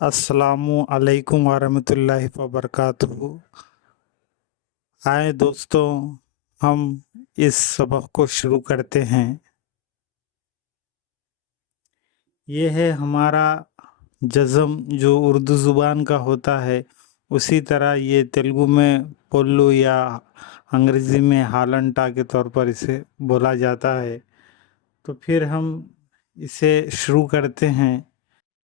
अस्सलामु अलैकुम वरहमतुल्लाहि वबरकातुहू। आए दोस्तों, हम इस सबक को शुरू करते हैं। ये है हमारा जज़म जो उर्दू ज़ुबान का होता है, उसी तरह ये तेलुगु में पोल्लू या अंग्रेज़ी में हालंटा के तौर पर इसे बोला जाता है। तो फिर हम इसे शुरू करते हैं।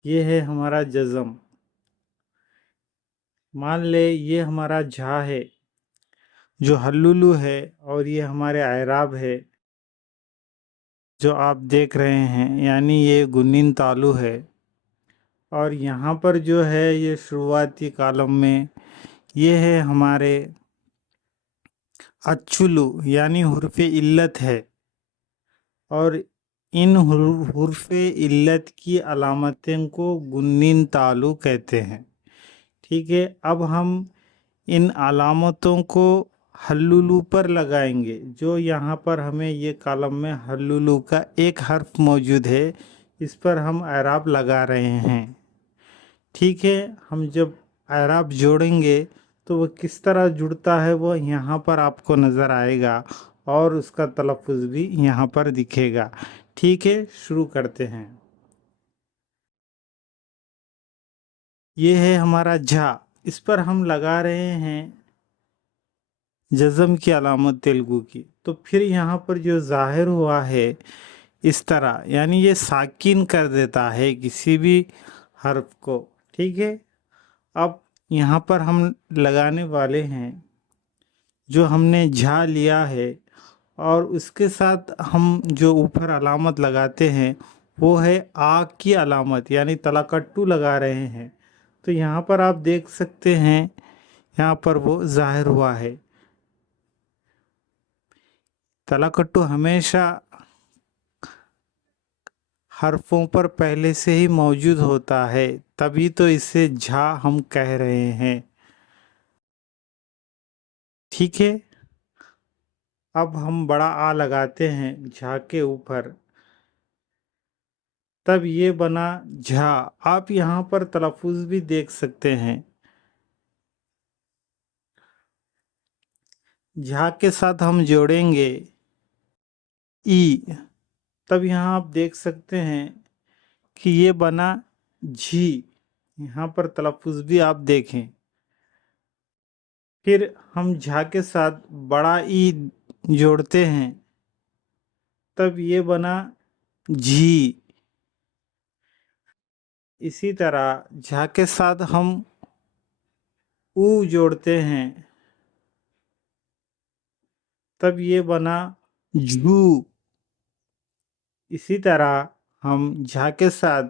ये है हमारा जज़म। मान ले ये हमारा झा है जो हल्लुलु है, और ये हमारे आयराब है जो आप देख रहे हैं, यानी ये गुन्निन तालु है। और यहाँ पर जो है ये शुरुआती कालम में ये है हमारे अच्छुलु यानी हुर्फ़े इल्लत है, और इन हुर्फ़े इल्लत की अलामतें को गुन्निन तालु कहते हैं। ठीक है, अब हम इन अलामतों को हल्लुलु पर लगाएंगे। जो यहाँ पर हमें ये कॉलम में हल्लुलु का एक हर्फ मौजूद है, इस पर हम एराब लगा रहे हैं। ठीक है, हम जब एराब जोड़ेंगे तो वो किस तरह जुड़ता है वो यहाँ पर आपको नज़र आएगा, और उसका तलफ़ुज़ भी यहाँ पर दिखेगा। ठीक है, शुरू करते हैं। ये है हमारा झा, इस पर हम लगा रहे हैं जज़म की अलामत तेलुगु की। तो फिर यहाँ पर जो ज़ाहिर हुआ है इस तरह, यानी ये साकिन कर देता है किसी भी हर्फ को। ठीक है, अब यहाँ पर हम लगाने वाले हैं जो हमने झा लिया है, और उसके साथ हम जो ऊपर अलामत लगाते हैं वो है आ की अलामत, यानी तलाकट्टू लगा रहे हैं। तो यहाँ पर आप देख सकते हैं, यहाँ पर वो ज़ाहिर हुआ है। तलाकट्टू हमेशा हर्फों पर पहले से ही मौजूद होता है, तभी तो इसे झा हम कह रहे हैं। ठीक है, अब हम बड़ा आ लगाते हैं झा के ऊपर, तब ये बना झा। आप यहाँ पर तलफ़ुज़ भी देख सकते हैं। झा के साथ हम जोड़ेंगे ई, तब यहाँ आप देख सकते हैं कि ये बना झी। यहाँ पर तलफ़ुज़ भी आप देखें। फिर हम झा के साथ बड़ा ई जोड़ते हैं, तब ये बना झी। इसी तरह झा के साथ हम ऊ जोड़ते हैं, तब ये बना झू। इसी तरह हम झा के साथ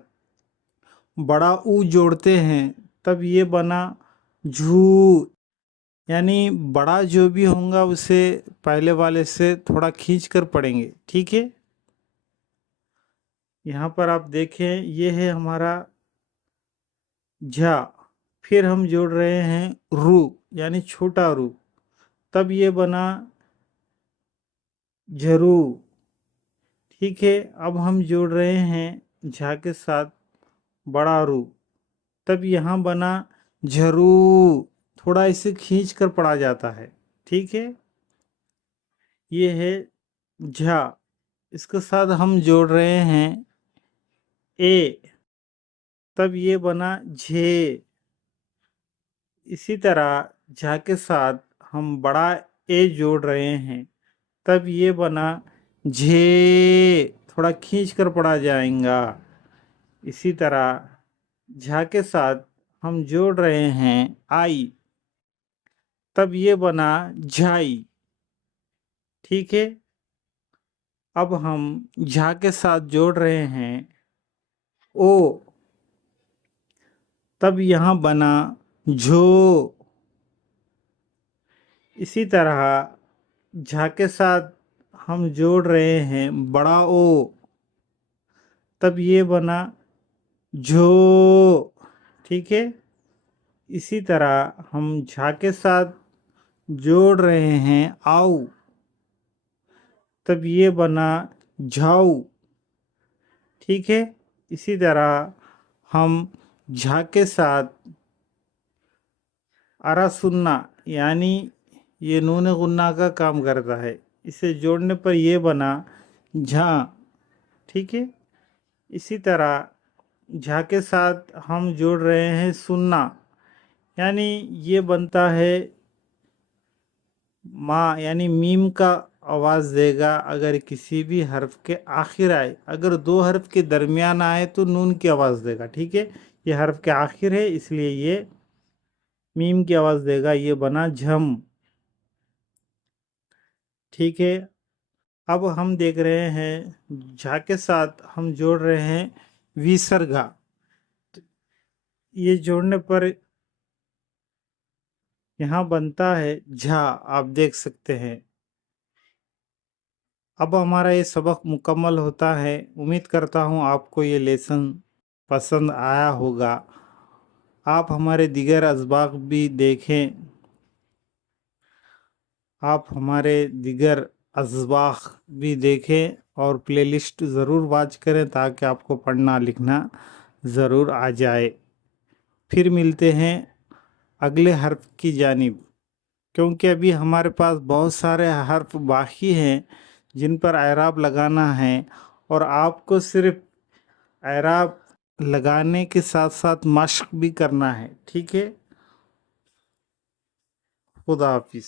बड़ा ऊ जोड़ते हैं, तब ये बना झू। यानी बड़ा जो भी होगा उसे पहले वाले से थोड़ा खींच कर पढ़ेंगे। ठीक है, यहाँ पर आप देखें ये है हमारा झा। फिर हम जोड़ रहे हैं रू, यानी छोटा रू, तब ये बना झरू। ठीक है, अब हम जोड़ रहे हैं झा के साथ बड़ा रू, तब यहाँ बना झरू। थोड़ा इसे खींच कर पढ़ा जाता है। ठीक है, ये है झा। इसके साथ हम जोड़ रहे हैं ए, तब ये बना झे। इसी तरह झा के साथ हम बड़ा ए जोड़ रहे हैं, तब ये बना झे। थोड़ा खींच कर पढ़ा जाएगा। इसी तरह झा के साथ हम जोड़ रहे हैं आई, तब ये बना झाई। ठीक है, अब हम झा के साथ जोड़ रहे हैं ओ, तब यहाँ बना झो। इसी तरह झा के साथ हम जोड़ रहे हैं बड़ा ओ, तब ये बना झो। ठीक है, इसी तरह हम झा के साथ जोड़ रहे हैं आऊ, तब ये बना झाऊ। ठीक है, इसी तरह हम جھا کے ساتھ ارا سننا یعنی یہ نون غنہ کا کام کرتا ہے، اسے جوڑنے پر یہ بنا جھا، ٹھیک ہے۔ اسی طرح جھا کے ساتھ ہم جوڑ رہے ہیں سننا، یعنی یہ بنتا ہے ما، یعنی میم کا آواز دے گا اگر کسی بھی حرف کے آخر آئے، اگر دو حرف کے درمیان آئے تو نون کی آواز دے گا، ٹھیک ہے۔ یہ حرف کے آخر ہے اس لیے یہ میم کی آواز دے گا، یہ بنا جھم، ٹھیک ہے۔ اب ہم دیکھ رہے ہیں جھا کے ساتھ ہم جوڑ رہے ہیں ویسرگا، یہ جوڑنے پر یہاں بنتا ہے جھا، آپ دیکھ سکتے ہیں۔ اب ہمارا یہ سبق مکمل ہوتا ہے، امید کرتا ہوں آپ کو یہ لیسن پسند آیا ہوگا۔ آپ ہمارے دیگر اسباق بھی دیکھیں، اور پلے لسٹ ضرور واچ کریں تاکہ آپ کو پڑھنا لکھنا ضرور آ جائے۔ پھر ملتے ہیں اگلے حرف کی جانب، کیونکہ ابھی ہمارے پاس بہت سارے حرف باقی ہیں جن پر اعراب لگانا ہے، اور آپ کو صرف اعراب لگانے کے ساتھ ساتھ مشق بھی کرنا ہے، ٹھیک ہے۔ خدا حافظ۔